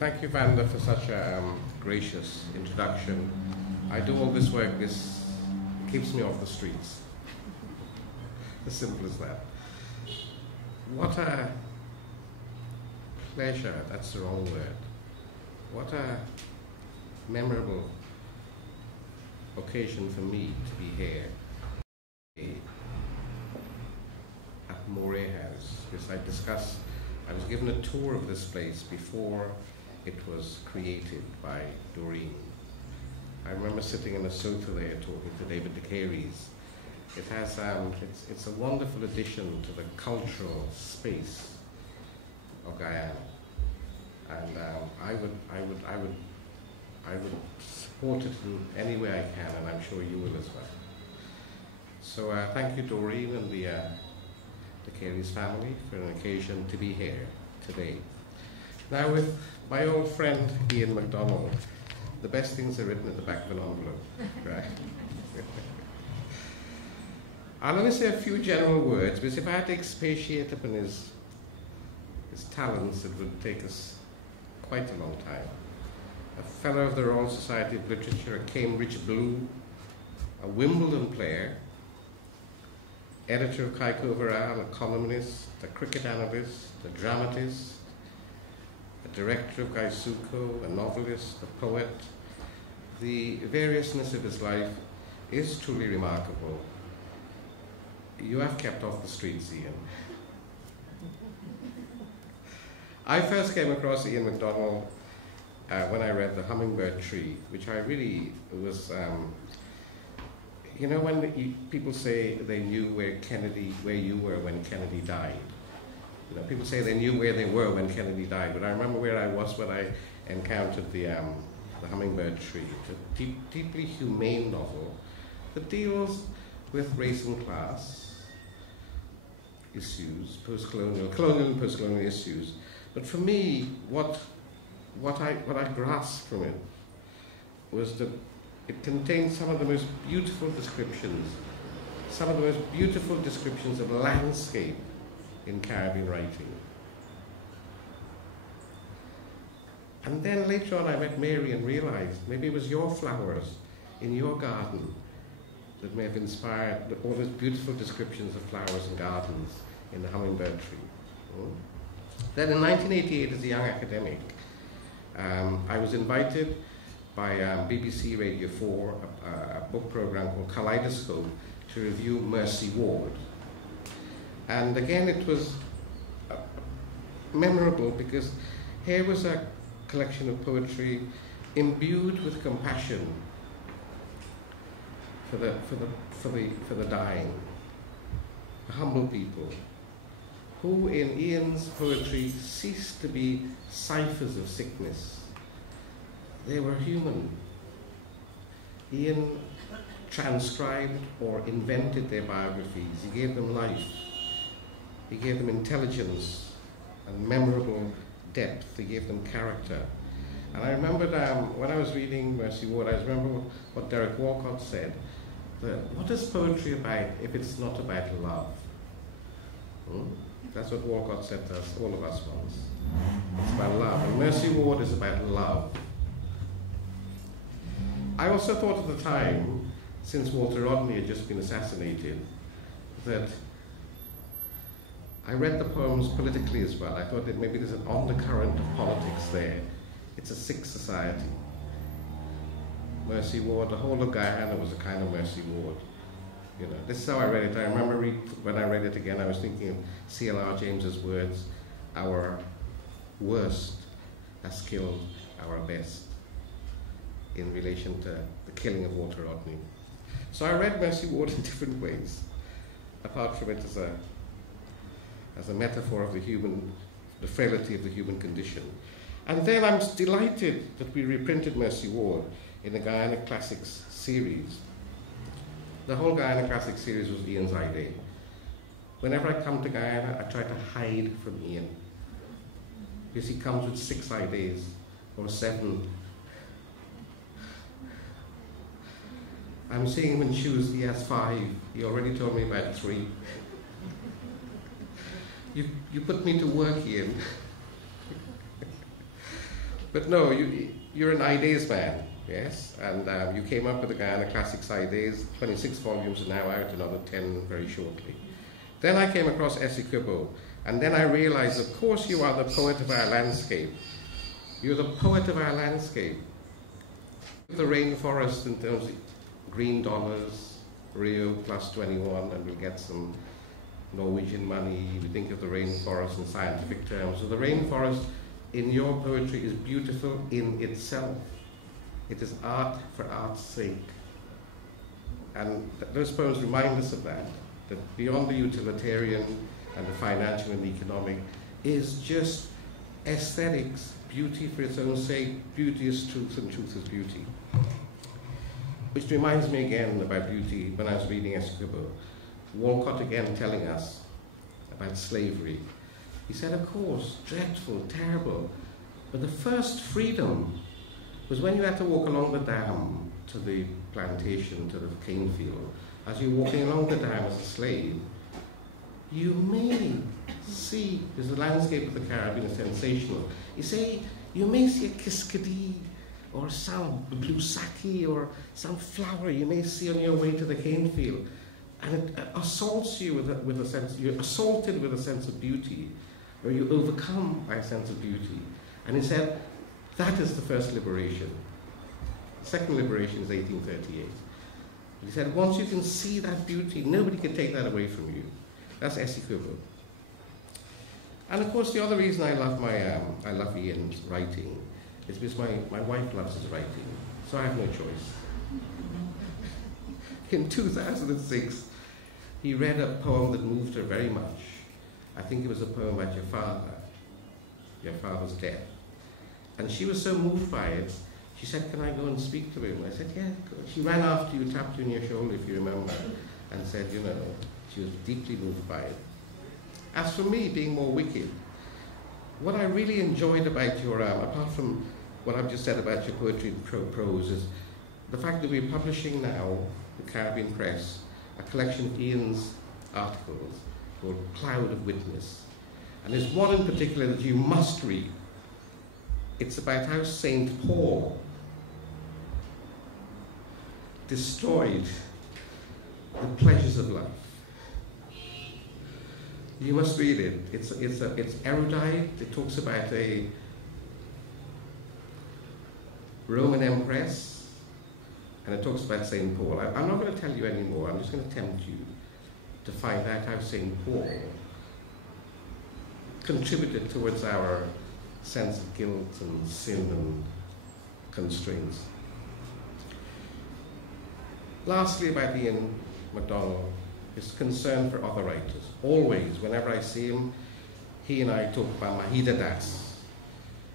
Thank you, Vanda, for such a gracious introduction. I do all this work, this keeps me off the streets. As simple as that. What a pleasure, that's the wrong word. What a memorable occasion for me to be here at Moray House. Because I was given a tour of this place before it was created by Doreen. I remember sitting in a sofa there talking to Dabydeen. It has, it's a wonderful addition to the cultural space of Guyana, and I would support it in any way I can, and I'm sure you will as well. So thank you, Doreen, and the Carey's family for an occasion to be here today. Now, with my old friend Ian MacDonald, the best things are written at the back of an envelope, right? I'll only say a few general words, because if I had to expatiate upon his talents, it would take us quite a long time. A Fellow of the Royal Society of Literature, a Cambridge Blue, a Wimbledon player, editor of Kaiko Overall, a columnist, a cricket analyst, a dramatist, a director of Gaisuko, a novelist, a poet. The variousness of his life is truly remarkable. You have kept off the streets, Ian. I first came across Ian MacDonald when I read The Hummingbird Tree, which I really was, you know, when people say they knew where you were when Kennedy died. You know, people say they knew where they were when Kennedy died, but I remember where I was when I encountered the Hummingbird Tree. It's a deeply humane novel that deals with race and class issues, colonial and post-colonial issues. But for me, what I grasped from it was that it contained some of the most beautiful descriptions, of landscape in Caribbean writing. And then later on I met Mary and realized maybe it was your flowers in your garden that may have inspired all those beautiful descriptions of flowers and gardens in The Hummingbird Tree. Then in 1988, as a young academic, I was invited by BBC Radio 4, a book program called Kaleidoscope, to review Mercy Ward. And again, it was memorable because here was a collection of poetry imbued with compassion for the dying, humble people, who in Ian's poetry ceased to be ciphers of sickness. They were human. Ian transcribed or invented their biographies. He gave them life. He gave them intelligence and memorable depth. He gave them character. And I remembered when I was reading Mercy Ward, I remember what Derek Walcott said, that what is poetry about if it's not about love? That's what Walcott said to us, all of us once. It's about love. And Mercy Ward is about love. I also thought at the time, since Walter Rodney had just been assassinated, that I read the poems politically as well. I thought that maybe there's an undercurrent of politics there. It's a sick society. Mercy Ward, the whole of Guyana was a kind of Mercy Ward. You know, this is how I read it. I remember when I read it again, I was thinking of C.L.R. James's words, "Our worst has killed our best," in relation to the killing of Walter Rodney. So I read Mercy Ward in different ways, apart from it as a metaphor of the frailty of the human condition. And then I'm delighted that we reprinted Mercy Ward in the Guyana Classics series. The whole Guyana Classics series was Ian's idea. Whenever I come to Guyana, I try to hide from Ian, because he comes with 6 ideas, or 7. I'm seeing him in shoes, he has 5. He already told me about 3. You put me to work, Ian. But no, you're an ideas man, yes? And you came up with a Guyana Classics Ideas, 26 volumes are now out, another 10 very shortly. Then I came across Essequibo, and then I realized, of course you are the poet of our landscape. You're the poet of our landscape. The rainforest in terms of green dollars, Rio plus 21, and we'll get some Norwegian money. We think of the rainforest in scientific terms. So the rainforest in your poetry is beautiful in itself. It is art for art's sake. And those poems remind us of that beyond the utilitarian and the financial and the economic is just aesthetics, beauty for its own sake, beauty is truth and truth is beauty. Which reminds me again about beauty when I was reading Essequibo. Walcott again telling us about slavery. He said, of course, dreadful, terrible, but the first freedom was when you had to walk along the dam to the plantation, to the cane field. As you're walking along the dam as a slave, you may see, because the landscape of the Caribbean is sensational, you may see a kiskadee or some blue saki or some flower you may see on your way to the cane field. And it assaults you with a sense, you're assaulted with a sense of beauty, or you're overcome by a sense of beauty. And he said, that is the first liberation. The second liberation is 1838. He said, once you can see that beauty, nobody can take that away from you. That's Essequibo. And of course, the other reason I love Ian's writing is because my wife loves his writing, so I have no choice. In 2006, he read a poem that moved her very much. I think it was a poem about your father's death. And she was so moved by it, she said, can I go and speak to him? I said, yeah, go. She ran after you, tapped you on your shoulder, if you remember, and said, she was deeply moved by it. As for me, being more wicked, what I really enjoyed about your, apart from what I've just said about your poetry and prose, is the fact that we're publishing now, the Caribbean Press, a collection of Ian's articles called Cloud of Witness. And there's one in particular that you must read. It's about how St. Paul destroyed the pleasures of life. You must read it. It's erudite. It talks about a Roman empress, and it talks about St. Paul. I'm not going to tell you any more. I'm just going to tempt you to find out how St. Paul contributed towards our sense of guilt and sin and constraints. Lastly, about Ian MacDonald, his concern for other writers. Always, whenever I see him, he and I talk about Mahida Das.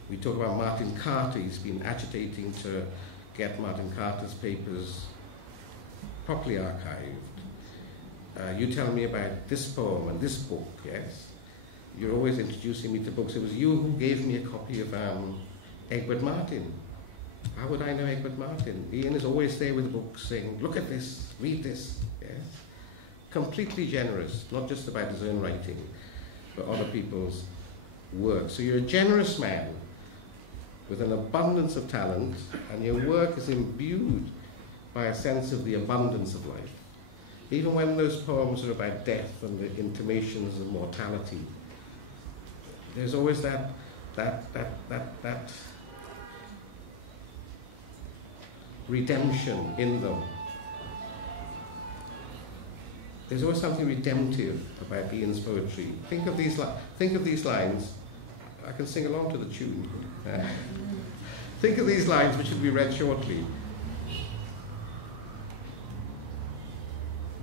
We talk about Martin Carter. He's been agitating to get Martin Carter's papers properly archived. You tell me about this poem and this book, yes? You're always introducing me to books. It was you who gave me a copy of Egbert Martin. How would I know Egbert Martin? Ian is always there with books saying, look at this, read this, yes? Completely generous, not just about his own writing, but other people's work. So you're a generous man with an abundance of talent, and your work is imbued by a sense of the abundance of life. Even when those poems are about death and the intimations of mortality, there's always that redemption in them. There's always something redemptive about Ian's poetry. Think of these lines. I can sing along to the tune. Think of these lines, which will be read shortly.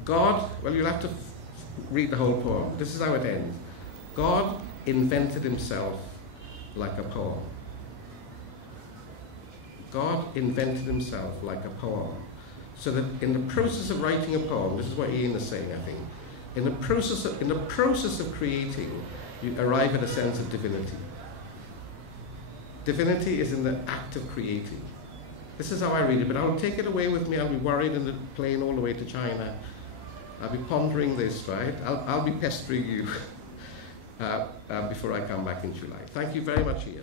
God, well, you'll have to read the whole poem. This is how it ends. God invented himself like a poem. God invented himself like a poem. So that in the process of writing a poem, this is what Ian is saying, I think, in the process of creating, you arrive at a sense of divinity. Divinity is in the act of creating. This is how I read it, but I'll take it away with me. I'll be worried in the plane all the way to China. I'll be pondering this, right? I'll be pestering you before I come back in July. Thank you very much, Ian.